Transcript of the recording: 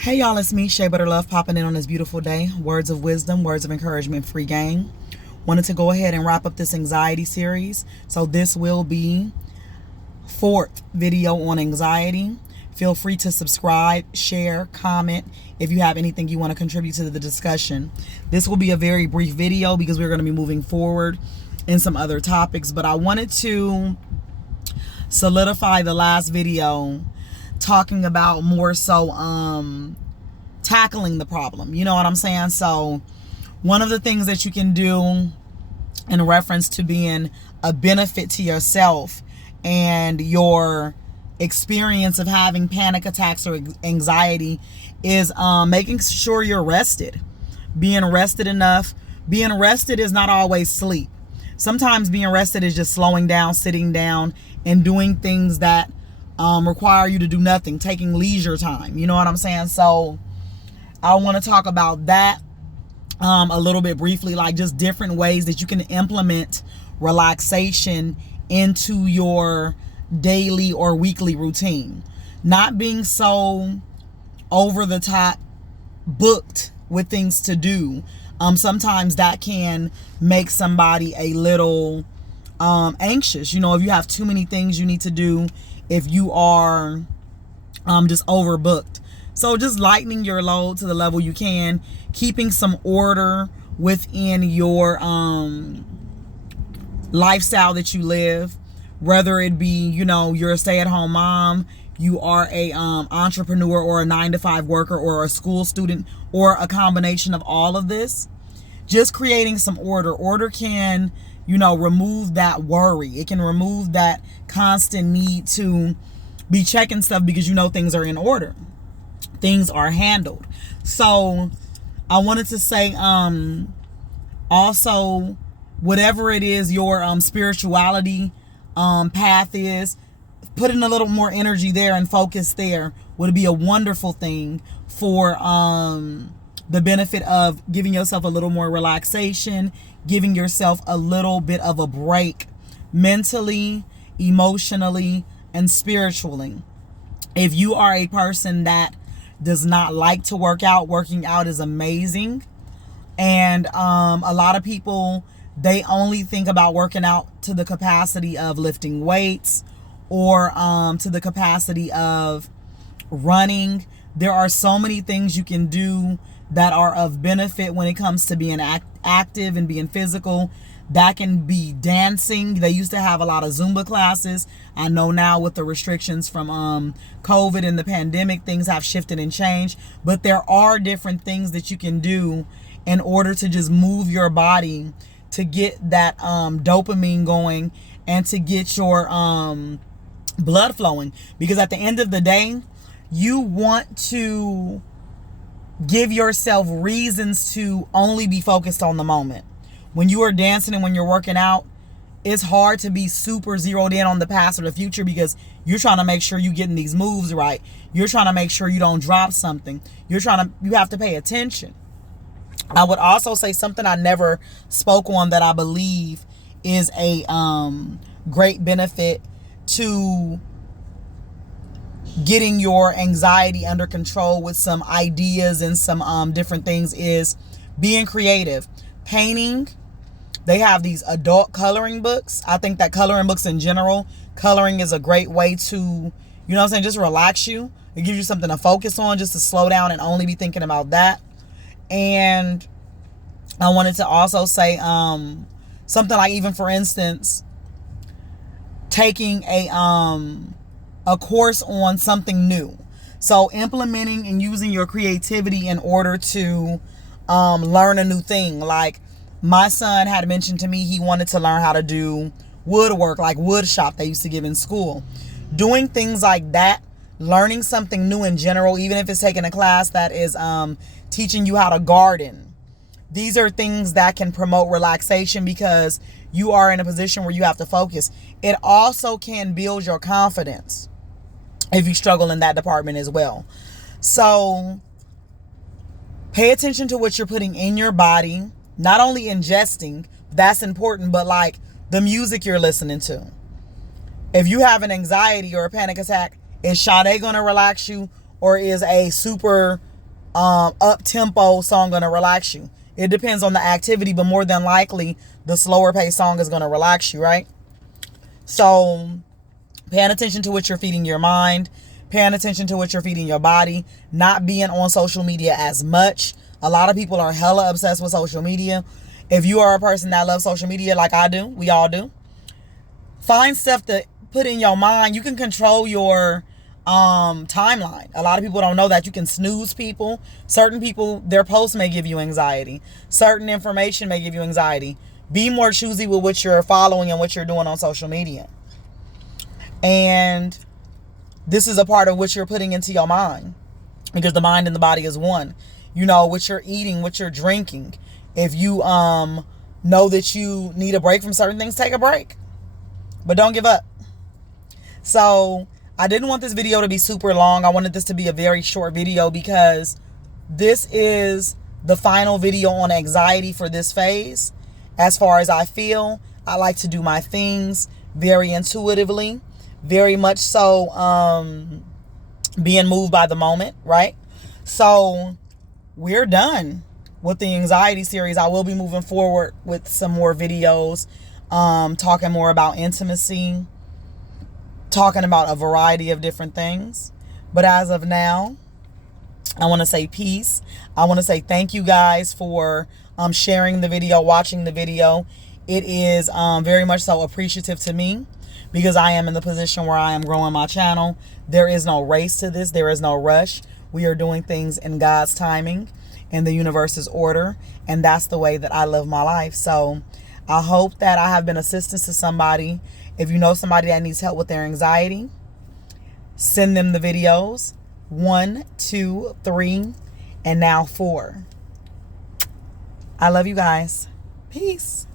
Hey y'all, it's me, Shea Butter Love, popping in on this beautiful day. Words of wisdom, words of encouragement, free game. Wanted to go ahead and wrap up this anxiety series. So this will be fourth video on anxiety. Feel free to subscribe, share, comment if you have anything you want to contribute to the discussion. This will be a very brief video because we're going to be moving forward in some other topics. But I wanted to solidify the last video talking about more so tackling the problem. You know what I'm saying? So one of the things that you can do in reference to being a benefit to yourself and your experience of having panic attacks or anxiety is making sure you're rested. Being rested enough. Being rested is not always sleep. Sometimes being rested is just slowing down, sitting down, and doing things that require you to do nothing, taking leisure time. You know what I'm saying? So I want to talk about that a little bit briefly, like just different ways that you can implement relaxation into your daily or weekly routine. Not being so over the top booked with things to do. Sometimes that can make somebody a little anxious. You know, if you have too many things you need to do, if you are just overbooked. So just lightening your load to the level you can, keeping some order within your lifestyle that you live, whether it be, you know, you're a stay-at-home mom, you are a entrepreneur or a 9-to-5 worker or a school student or a combination of all of this. Just creating some order. Order can, you know, remove that worry. It can remove that constant need to be checking stuff because you know things are in order. Things are handled. So I wanted to say also, whatever it is your spirituality path is, putting a little more energy there and focus there would be a wonderful thing for the benefit of giving yourself a little more relaxation, giving yourself a little bit of a break mentally, emotionally, and spiritually. If you are a person that does not like to work out, working out is amazing. And a lot of people, they only think about working out to the capacity of lifting weights or to the capacity of running. There are so many things you can do that are of benefit when it comes to being active and being physical. That can be dancing. They used to have a lot of Zumba classes. I know now with the restrictions from COVID and the pandemic, things have shifted and changed. But there are different things that you can do in order to just move your body to get that dopamine going and to get your blood flowing. Because at the end of the day, you want to give yourself reasons to only be focused on the moment. When you are dancing and when you're working out, it's hard to be super zeroed in on the past or the future because you're trying to make sure you're getting these moves right. You're trying to make sure you don't drop something. You have to pay attention. I would also say something I never spoke on that I believe is a great benefit to getting your anxiety under control with some ideas and some different things is being creative. Painting. They have these adult coloring books. I think that coloring books in general, coloring is a great way to, you know what I'm saying, just relax you. It gives you something to focus on, just to slow down and only be thinking about that. And I wanted to also say something like, even for instance, taking a course on something new. So implementing and using your creativity in order to learn a new thing. Like my son had mentioned to me he wanted to learn how to do woodwork, like wood shop they used to give in school. Doing things like that, learning something new in general, even if it's taking a class that is teaching you how to garden. These are things that can promote relaxation because you are in a position where you have to focus. It also can build your confidence if you struggle in that department as well. So pay attention to what you're putting in your body. Not only ingesting, that's important, but like the music you're listening to. If you have an anxiety or a panic attack, is Sade going to relax you? Or is a super up tempo song going to relax you? It depends on the activity, but more than likely the slower paced song is going to relax you, right? So paying attention to what you're feeding your mind, paying attention to what you're feeding your body, not being on social media as much. A lot of people are hella obsessed with social media. If you are a person that loves social media like I do, we all do, find stuff to put in your mind. You can control your timeline. A lot of people don't know that. You can snooze people. Certain people, their posts may give you anxiety. Certain information may give you anxiety. Be more choosy with what you're following and what you're doing on social media. And this is a part of what you're putting into your mind, because the mind and the body is one. You know, what you're eating, what you're drinking. If you know that you need a break from certain things, take a break. But don't give up. So I didn't want this video to be super long. I wanted this to be a very short video because this is the final video on anxiety for this phase. As far as I feel, I like to do my things very intuitively, very much so being moved by the moment, right? So we're done with the anxiety series. I will be moving forward with some more videos, talking more about intimacy, talking about a variety of different things. But as of now, I want to say peace. I want to say thank you guys for sharing the video, watching the video. It is very much so appreciative to me, because I am in the position where I am growing my channel. There is no race to this. There is no rush. We are doing things in God's timing, in the universe's order, and that's the way that I live my life. So I hope that I have been assistance to somebody. If you know somebody that needs help with their anxiety, send them the videos. 1, 2, 3, and now 4. I love you guys. Peace.